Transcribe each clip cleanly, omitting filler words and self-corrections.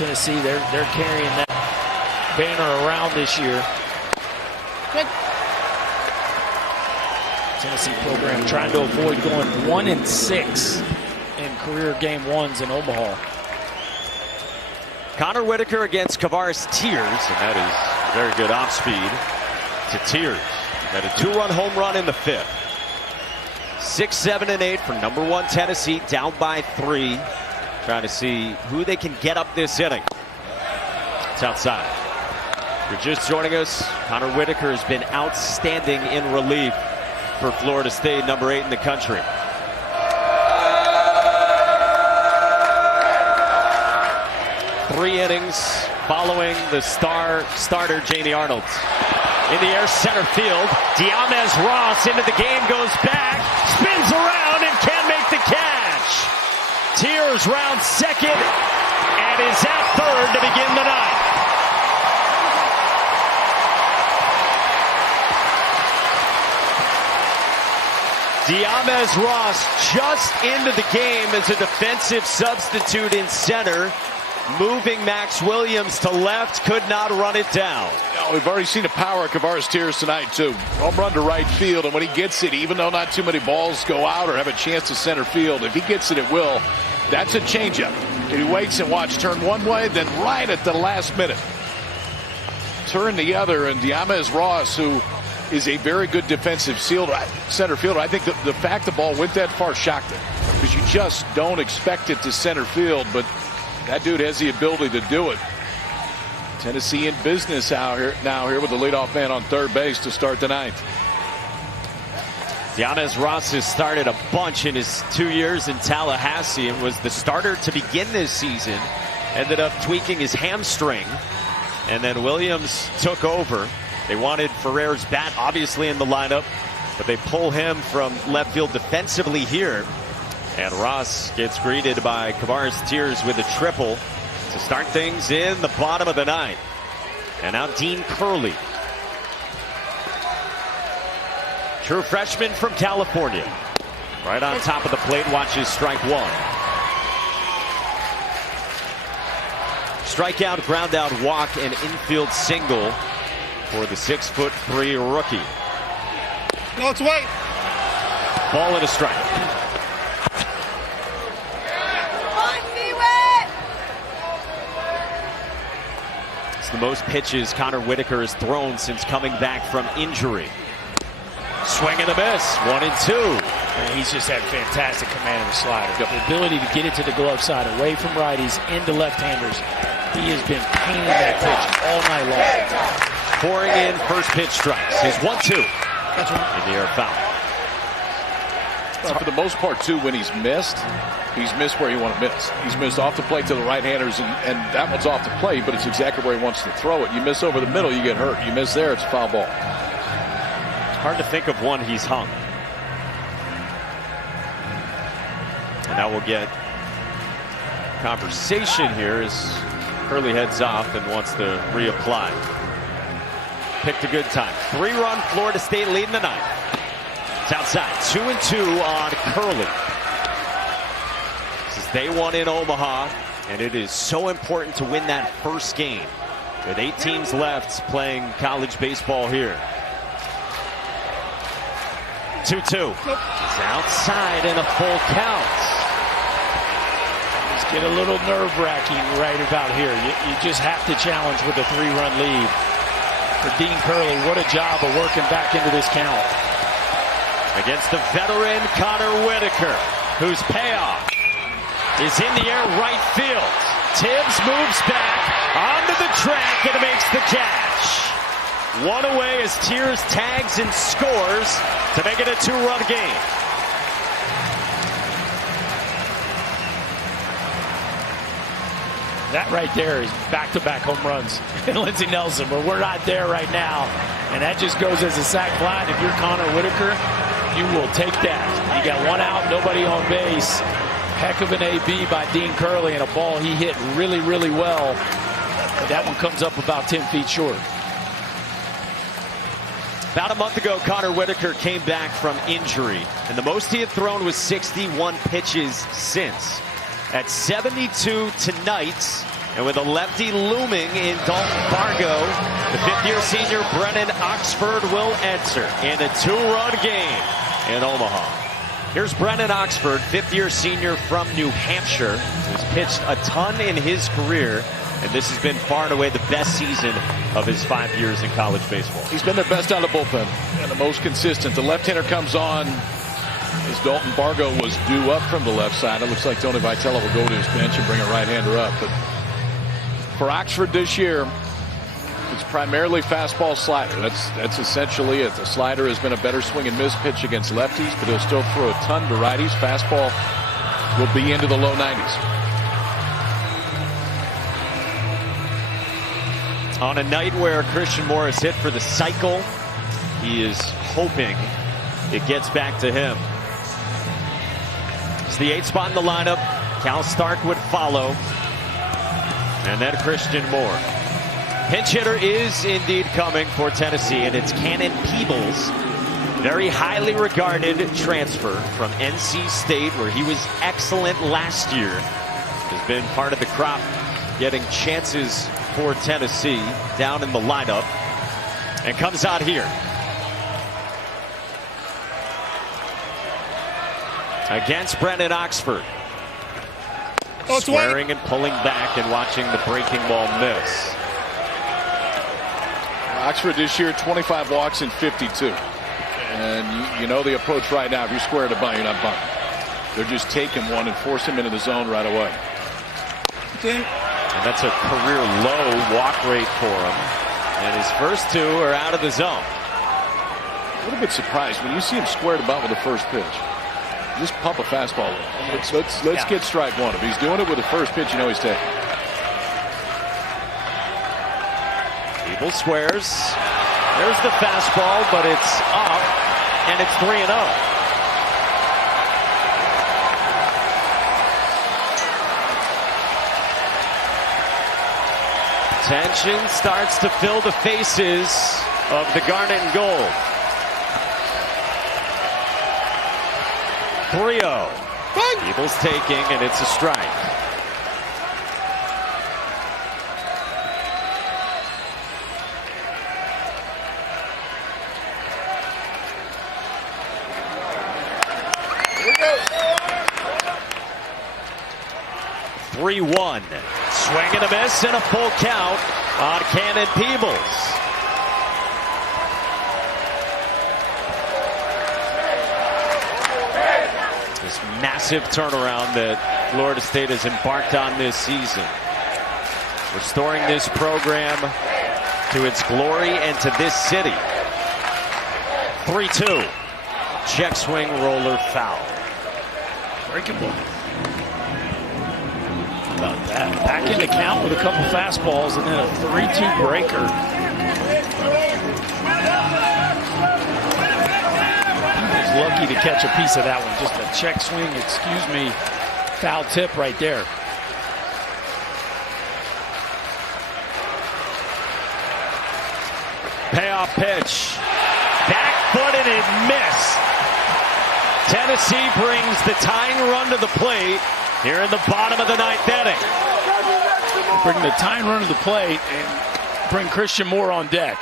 Tennessee. They're carrying that banner around this year. Good. Tennessee program trying to avoid going 1-6 in career game ones in Omaha. Connor Whitaker against Kavaris Tears, and that is very good off speed to Tears. Got a 2-run home run in the 5th. 6, 7, and 8 for #1 Tennessee, down by 3. Trying to see who they can get up this inning. It's outside. If you're just joining us, Connor Whitaker has been outstanding in relief for Florida State, #8 in the country. Three innings following the starter Jamie Arnold. In the air, center field. Diamez Ross into the game, goes back, spins around, and can't make the catch. Tears rounds second and is at third to begin the ninth. Diamez Ross just into the game as a defensive substitute in center. Moving Max Williams to left, could not run it down. We've already seen the power of Kavaris Tears tonight, too. Home run to right field, and when he gets it, even though not too many balls go out or have a chance to center field, if he gets it, it will. That's a changeup. He waits and watch, turn one way, then right at the last minute, turn the other, and Diamez Ross, who is a very good defensive center fielder. I think the fact the ball went that far shocked him, because you just don't expect it to center field, but that dude has the ability to do it. Tennessee in business out here now with the leadoff man on third base to start the ninth. Diamez Ross has started a bunch in his 2 years in Tallahassee and was the starter to begin this season. Ended up tweaking his hamstring, and then Williams took over. They wanted Ferrer's bat obviously in the lineup, but they pull him from left field defensively here. And Ross gets greeted by Kavaris Tears with a triple to start things in the bottom of the ninth. And now Dean Curley, true freshman from California, right on top of the plate, watches strike one. Strikeout, ground out, walk, and infield single for the 6'3" rookie. No, it's white. Ball and a strike. The most pitches Connor Whitaker has thrown since coming back from injury. Swing and a miss, 1-2. And he's just had fantastic command of the slider. The ability to get it to the glove side, away from righties, into left-handers. He has been painting that pitch all night long. Pouring in first pitch strikes. His 1-2. In the air, foul. Well, for the most part, too, when he's missed where you want to miss. He's missed off the plate to the right-handers, and that one's off the plate, but it's exactly where he wants to throw it. You miss over the middle, you get hurt. You miss there, it's a foul ball. Hard to think of one he's hung. And now we'll get conversation here as Curley heads off and wants to reapply. Picked a good time. 3-run Florida State lead in the ninth. It's outside. 2-2 on Curley. This is day one in Omaha, and it is so important to win that first game. With 8 teams left playing college baseball here. 2-2. It's outside and a full count. Just get a little nerve-wracking right about here. You just have to challenge with a 3-run lead. For Dean Curley, what a job of working back into this count. Against the veteran Connor Whitaker, whose payoff is in the air right field. Tibbs moves back onto the track and makes the catch. One away as Tears tags and scores to make it a 2-run game. That right there is back-to-back home runs in Lindsey Nelson, but we're not there right now. And that just goes as a sac fly. If you're Connor Whitaker, you will take that. You got one out, nobody on base. Heck of an AB by Dean Curley, and a ball he hit really, really well. But that one comes up about 10 feet short. About a month ago, Connor Whitaker came back from injury, and the most he had thrown was 61 pitches since. At 72 tonight, And with a lefty looming in Dalton Bargo, the fifth-year senior Brennan Oxford will answer in a two-run game in Omaha. Here's Brennan Oxford, fifth-year senior from New Hampshire, who's pitched a ton in his career, and this has been far and away the best season of his 5 years in college baseball. He's been their best out of the bullpen and the most consistent. The left-hander comes on as Dalton Bargo was due up from the left side. It looks like Tony Vitello will go to his bench and bring a right-hander up. But for Oxford this year, it's primarily fastball slider. That's essentially it. The slider has been a better swing and miss pitch against lefties, but he'll still throw a ton to righties. Fastball will be into the low 90s. On a night where Christian Morris hit for the cycle, he is hoping it gets back to him. It's the 8th spot in the lineup. Cal Stark would follow. And then Christian Moore. Pinch hitter is indeed coming for Tennessee, and it's Cannon Peebles. Very highly regarded transfer from NC State, where he was excellent last year. Has been part of the crop, getting chances for Tennessee down in the lineup, and comes out here. Against Brennan Oxford. Swearing and pulling back and watching the breaking ball miss. Oxford this year, 25 walks and 52. And you know the approach right now. If you're square to bunt, you're not bunting. They're just taking one and force him into the zone right away. And that's a career low walk rate for him. And his first two are out of the zone. A little bit surprised when you see him square to bunt with the first pitch. Just pump a fastball. Let's get strike one. If he's doing it with the first pitch, you know he's taking. Peebles squares. There's the fastball, but it's up, and it's 3-0. Tension starts to fill the faces of the Garnet and Gold. 3-0. Peebles taking, and it's a strike. Here we go. 3-1. Swing and a miss and a full count on Cannon Peebles. This massive turnaround that Florida State has embarked on this season. Restoring this program to its glory and to this city. 3-2. Check swing, roller, foul. Breaking ball. About that. Back in the count with a couple fastballs and then a 3-2 breaker. He was lucky to catch a piece of that one. Just a check swing, excuse me, foul tip right there. Payoff pitch. Back foot and it missed. Tennessee brings the tying run to the plate here in the bottom of the 9th inning. Bring the tying run to the plate and bring Christian Moore on deck.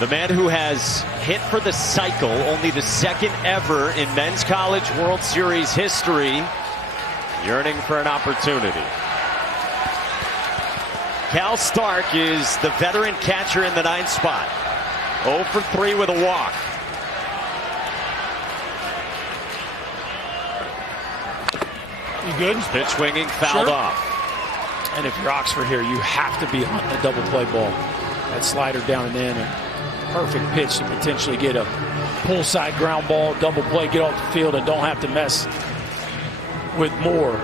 The man who has hit for the cycle, only the second ever in Men's College World Series history, yearning for an opportunity. Cal Stark is the veteran catcher in the 9th spot. 0 for 3 with a walk. You good? Pitch swinging, fouled off. And if you're Oxford here, you have to be on a double play ball. That slider down and in, a perfect pitch to potentially get a pull side ground ball, double play, get off the field, and don't have to mess with Moore.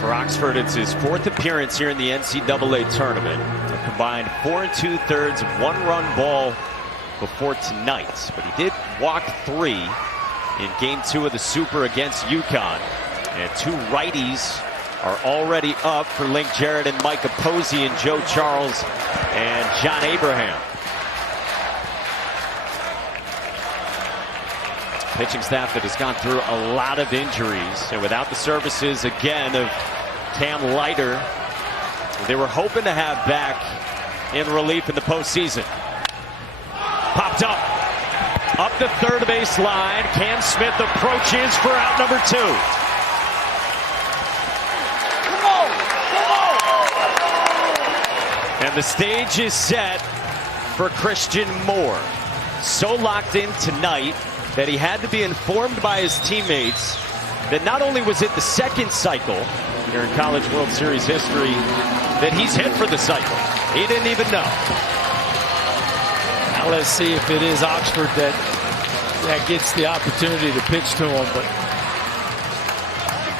For Oxford, it's his 4th appearance here in the NCAA tournament. A combined 4 2/3 one-run ball before tonight. But he did walk 3 in Game 2 of the Super against UConn. And 2 righties are already up for Link Jarrett and Micah Posey and Joe Charles and John Abraham. Pitching staff that has gone through a lot of injuries, and without the services again of Cam Leiter, they were hoping to have back in relief in the postseason. Popped up the third base line. Cam Smith approaches for out number 2. And the stage is set for Christian Moore. So locked in tonight that he had to be informed by his teammates that not only was it the second cycle here in College World Series history that he's hit for the cycle. He didn't even know. Now let's see if it is Oxford that gets the opportunity to pitch to him. But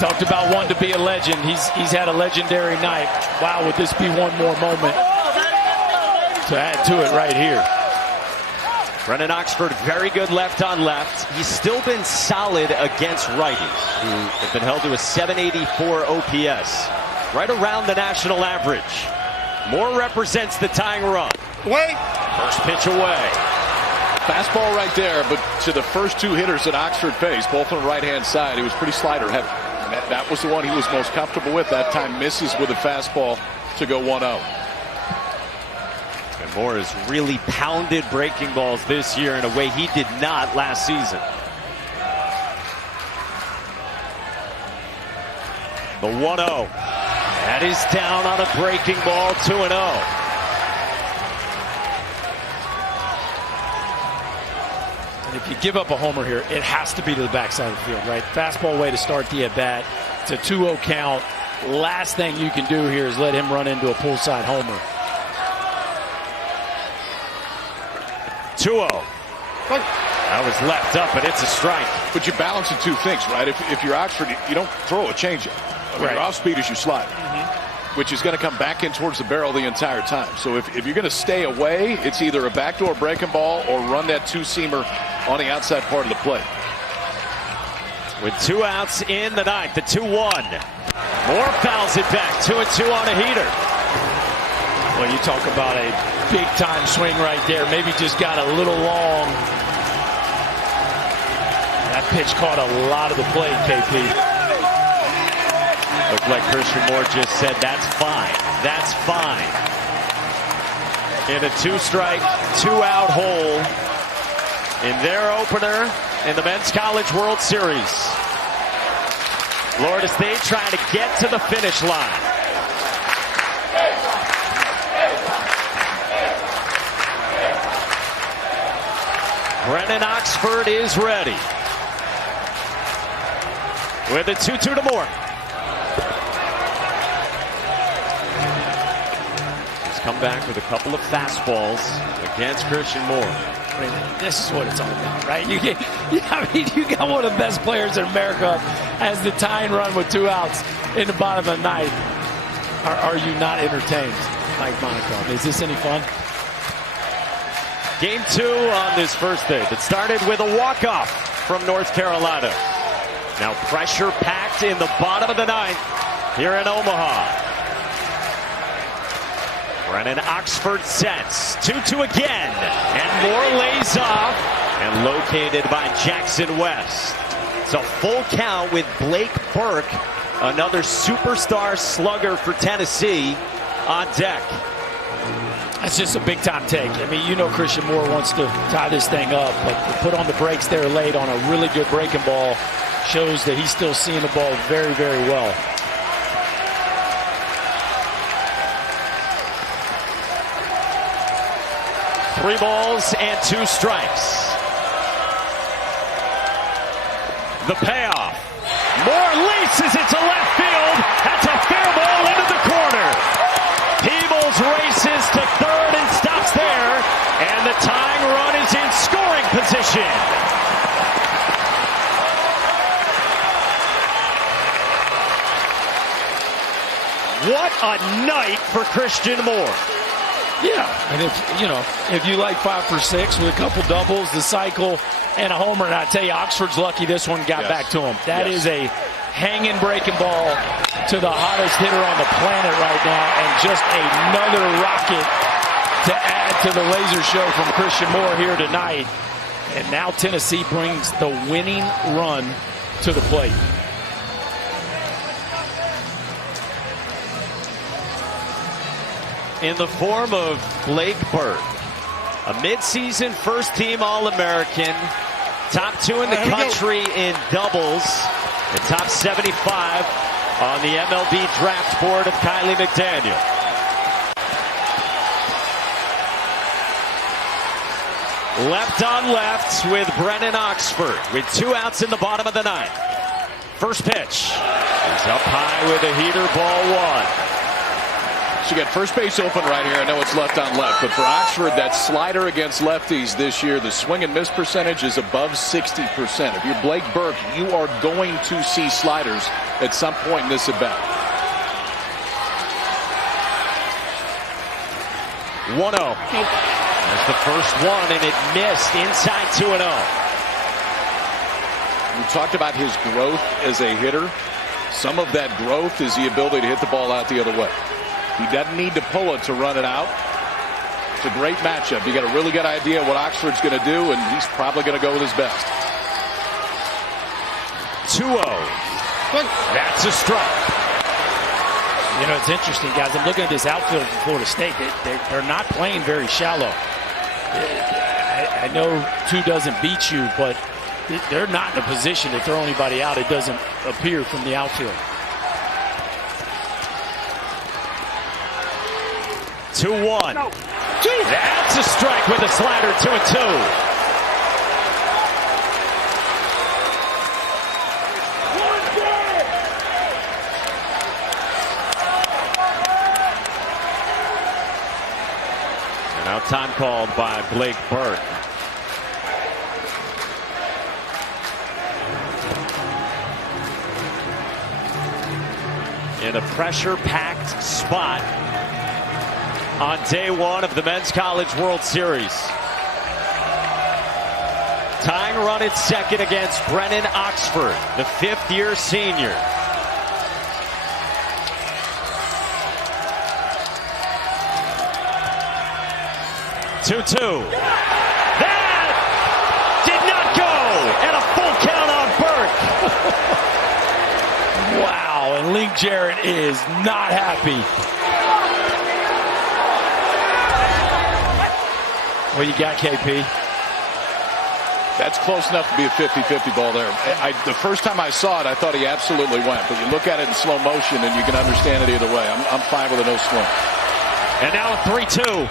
talked about one to be a legend. He's had a legendary night. Wow, would this be one more moment to add to it right here? Brennan Oxford, very good left on left. He's still been solid against righties, who have been held to a 784 OPS, right around the national average. Moore represents the tying run. Wait. First pitch away. Fastball right there, but to the first 2 hitters that Oxford faced, both on the right-hand side, he was pretty slider heavy. That was the one he was most comfortable with. That time misses with a fastball to go 1-0. And Moore has really pounded breaking balls this year in a way he did not last season. The 1-0. That is down on a breaking ball, 2-0. And if you give up a homer here, it has to be to the backside of the field, right? Fastball way to start the at-bat. It's a 2-0 count. Last thing you can do here is let him run into a pull side homer. 2-0. That was left up, but it's a strike. But you balance the 2 things, right? If you're Oxford, you don't throw a changeup. Right. Your off speed is your slide, which is going to come back in towards the barrel the entire time. So if you're going to stay away, it's either a backdoor breaking ball or run that 2-seamer on the outside part of the plate. With 2 outs in the ninth, the 2-1. Moore fouls it back, 2-2 on a heater. Well, you talk about a big-time swing right there. Maybe just got a little long. That pitch caught a lot of the plate, KP. Looked like Christian Moore just said, that's fine. That's fine. In a 2-strike, 2-out hole in their opener in the Men's College World Series. Florida State trying to get to the finish line. Brennan Oxford is ready. With a 2-2 to Moore. He's come back with a couple of fastballs against Christian Moore. I mean, this is what it's all about, right? You got one of the best players in America as the tying run with 2 outs in the bottom of the ninth. Are you not entertained, Mike Monaco? Is this any fun? Game 2 on this first day that started with a walk-off from North Carolina. Now pressure packed in the bottom of the ninth here in Omaha. Brennan Oxford sets 2-2 again, and Moore lays off and located by Jackson West. It's a full count with Blake Burke, another superstar slugger for Tennessee, on deck. That's just a big-time take. I mean, you know Christian Moore wants to tie this thing up, but to put on the brakes there late on a really good breaking ball shows that he's still seeing the ball very, very well. Three balls and 2 strikes. The payoff. Moore laces it to left field. That's a fair ball into the corner. Peebles races to third and stops there. And the tying run is in scoring position. What a night for Christian Moore. Yeah, and if you like 5 for 6 with a couple doubles, the cycle, and a homer, and I tell you, Oxford's lucky this one got back to him. That is a hanging breaking ball to the hottest hitter on the planet right now, and just another rocket to add to the laser show from Christian Moore here tonight. And now Tennessee brings the winning run to the plate. In the form of Blake Burke, a midseason first-team All-American, top 2 in the country in doubles, and top 75 on the MLB draft board of Kylie McDaniel. Left on left with Brennan Oxford with 2 outs in the bottom of the 9th. First pitch is up high with a heater, ball 1. So you got first base open right here. I know it's left on left, but for Oxford, that slider against lefties this year, the swing and miss percentage is above 60%. If you're Blake Burke, you are going to see sliders at some point in this at-bat. 1-0. That's the first one, and it missed inside 2-0. We talked about his growth as a hitter. Some of that growth is the ability to hit the ball out the other way. He doesn't need to pull it to run it out. It's a great matchup. You got a really good idea what Oxford's going to do, and he's probably going to go with his best. 2-0. That's a strike. You know, it's interesting, guys. I'm looking at this outfield from Florida State. They're not playing very shallow. I know 2 doesn't beat you, but they're not in a position to throw anybody out. It doesn't appear from the outfield. 2-1. That's a strike with a slider. 2-2. Now time called by Blake Burke. In a pressure-packed spot on day 1 of the Men's College World Series. Tying run at second against Brennan Oxford, the 5th-year senior. Two-two. That did not go, and a full count on Burke. Wow, and Link Jarrett is not happy. What you got, KP? That's close enough to be a 50-50 ball there. The first time I saw it, I thought he absolutely went, but you look at it in slow motion and you can understand it either way. I'm fine with a no swing. And now a 3-2.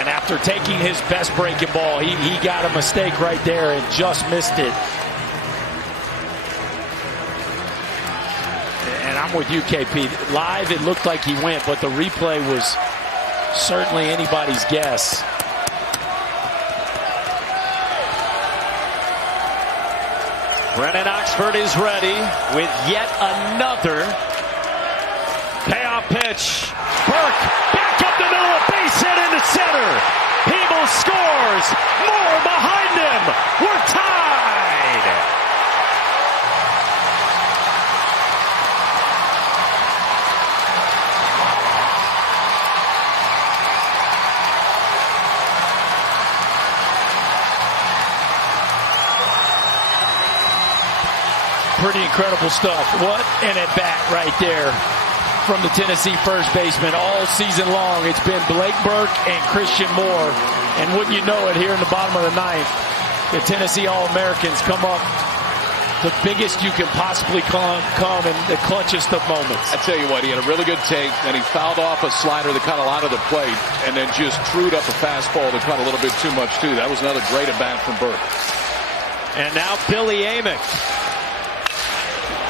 And after taking his best breaking ball, he got a mistake right there and just missed it. And I'm with you, KP. Live, it looked like he went, but the replay was certainly anybody's guess. Brennan Oxford is ready with yet another payoff pitch. Burke back up the middle, a base hit into center. Peebles scores. More behind him. We're tied. Pretty incredible stuff. What an at-bat right there from the Tennessee first baseman all season long. It's been Blake Burke and Christian Moore. And wouldn't you know it, here in the bottom of the 9th, the Tennessee All-Americans come up the biggest you can possibly come in the clutchest of moments. I tell you what, he had a really good take, then he fouled off a slider that caught a lot of the plate, and then just trued up a fastball that caught a little bit too much, too. That was another great at-bat from Burke. And now Billy Amick.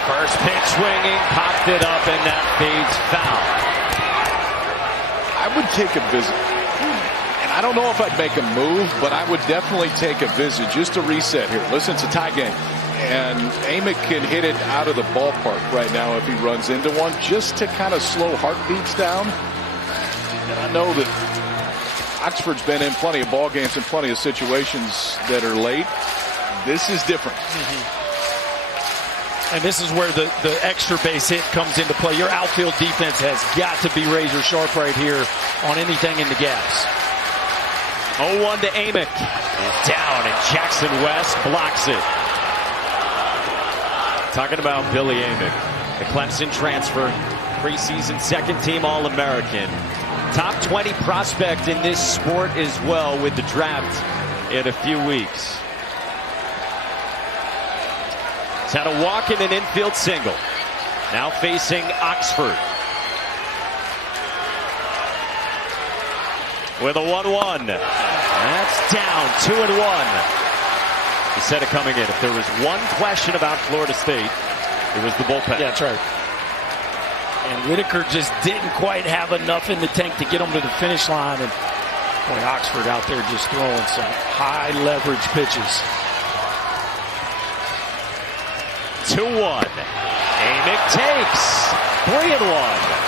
First pitch swinging, popped it up, and that fades foul. I would take a visit. And I don't know if I'd make a move, but I would definitely take a visit just to reset here. Listen, it's a tie game. And Amick can hit it out of the ballpark right now if he runs into one, just to kind of slow heartbeats down. And I know that Oxford's been in plenty of ball games and plenty of situations that are late. This is different. And this is where the extra base hit comes into play. Your outfield defense has got to be razor sharp right here on anything in the gaps. 0-1 to Amick. He's down, and Jackson West blocks it. Talking about Billy Amick, the Clemson transfer, preseason second-team All-American. Top 20 prospect in this sport as well with the draft in a few weeks. He's had a walk in an infield single. Now facing Oxford. With a 1-1. That's down, 2-1. He said it coming in. If there was one question about Florida State, it was the bullpen. Yeah, that's right. And Whitaker just didn't quite have enough in the tank to get him to the finish line. And boy, Oxford out there just throwing some high leverage pitches. 2-1. Amick takes 3-1.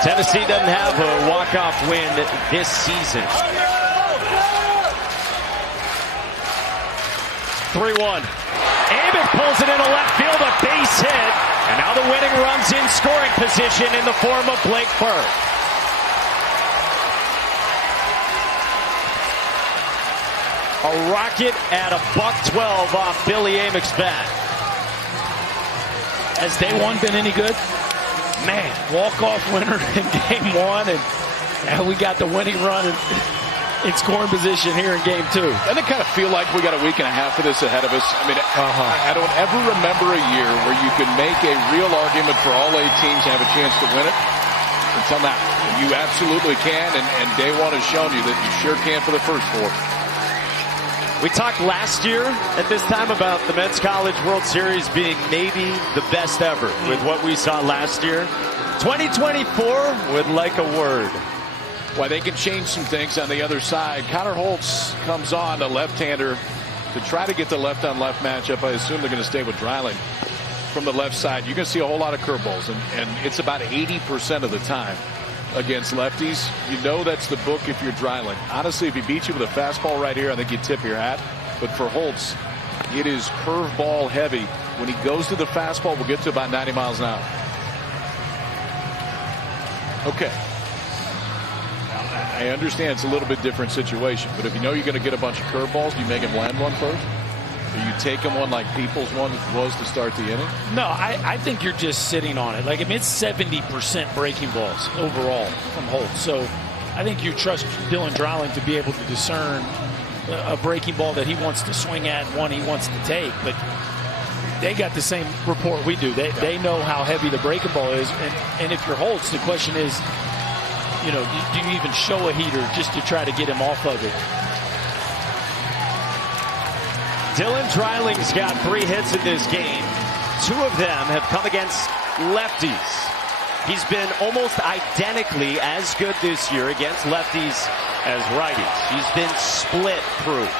Tennessee doesn't have a walk-off win this season. 3-1. Amick pulls it into left field, a base hit. And now the winning run's in scoring position in the form of Blake Burke. A rocket at $112 off Billy Amick's bat. Has day one been any good? Man, walk-off winner in game one, and we got the winning run in scoring position here in game two. Doesn't it kind of feel like we got a week and a half of this ahead of us? I mean, I don't ever remember a year where you could make a real argument for all 8 teams and have a chance to win it until now. You absolutely can, and day one has shown you that you sure can for the first 4. We talked last year at this time about the Men's College World Series being maybe the best ever with what we saw last year. 2024 would like a word. Why, they can change some things on the other side. Connor Holtz comes on, a left-hander, to try to get the left-on-left matchup. I assume they're going to stay with Dreiling from the left side. You're going to see a whole lot of curveballs, and it's about 80% of the time against lefties. You know that's the book if you're Dreiling. Honestly, if he beats you with a fastball right here, I think you tip your hat. But for Holtz, it is curveball heavy. When he goes to the fastball, we'll get to about 90 miles an hour. Okay. Now, I understand it's a little bit different situation, but if you know you're going to get a bunch of curveballs, do you make him land one first? Or you take him one like Peebles one was to start the inning? No, I think you're just sitting on it. Like, I mean, it's 70% breaking balls overall from Holtz. So I think you trust Dylan Dreiling to be able to discern a breaking ball that he wants to swing at and one he wants to take. But they got the same report we do. They know how heavy the breaking ball is. And if you're Holtz, the question is, you know, do you even show a heater just to try to get him off of it? Dylan Dreiling's got 3 hits in this game. 2 of them have come against lefties. He's been almost identically as good this year against lefties as righties. He's been split proof.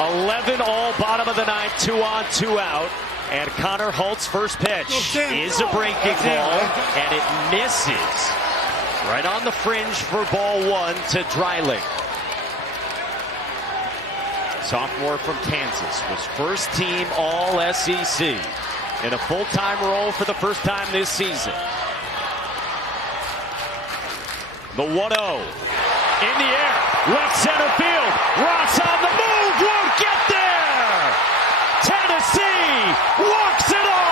11 all, bottom of the 9th, 2 on, 2 out. And Connor Holt's first pitch is a breaking ball, and it misses right on the fringe for ball 1 to Dreiling. Sophomore from Kansas, was first team All-SEC in a full-time role for the first time this season. The 1-0 in the air, left center field. Ross on the move, won't get there. Tennessee walks it off.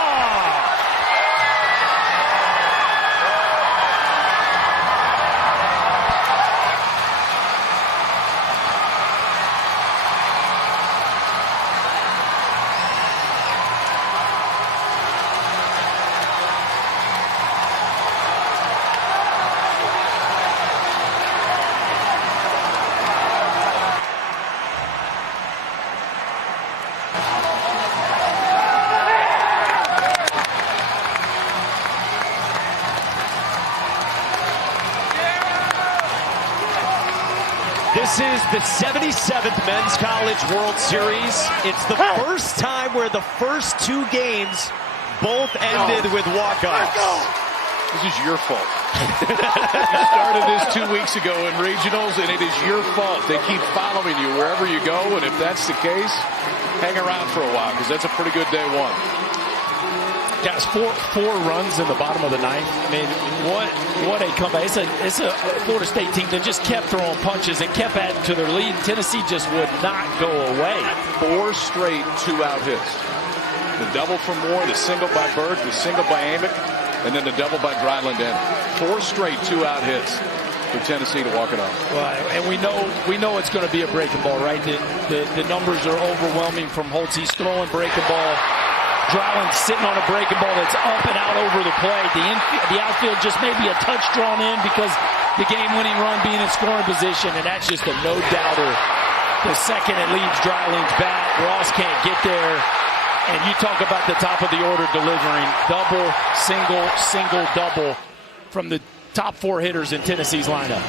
This is the 77th Men's College World Series. It's the first time where the first 2 games both ended with walk-offs. This is your fault. You started this 2 weeks ago in regionals, and it is your fault. They keep following you wherever you go, and if that's the case, hang around for a while because that's a pretty good day one. Guys, four runs in the bottom of the ninth. I mean, what a comeback. It's a Florida State team that just kept throwing punches and kept adding to their lead. Tennessee just would not go away. 4 straight 2-out hits. The double from Moore, the single by Burke, the single by Amick, and then the double by Dreiling. 4 straight 2-out hits for Tennessee to walk it off. Well, and we know it's going to be a breaking ball, right? The numbers are overwhelming from Holtz. He's throwing breaking ball. Dreiling sitting on a breaking ball that's up and out over the plate. The outfield just maybe a touch drawn in because the game-winning run being in scoring position, and that's just a no-doubter. The second it leaves Dreiling's bat, Ross can't get there. And you talk about the top of the order delivering double, single, double from the top 4 hitters in Tennessee's lineup.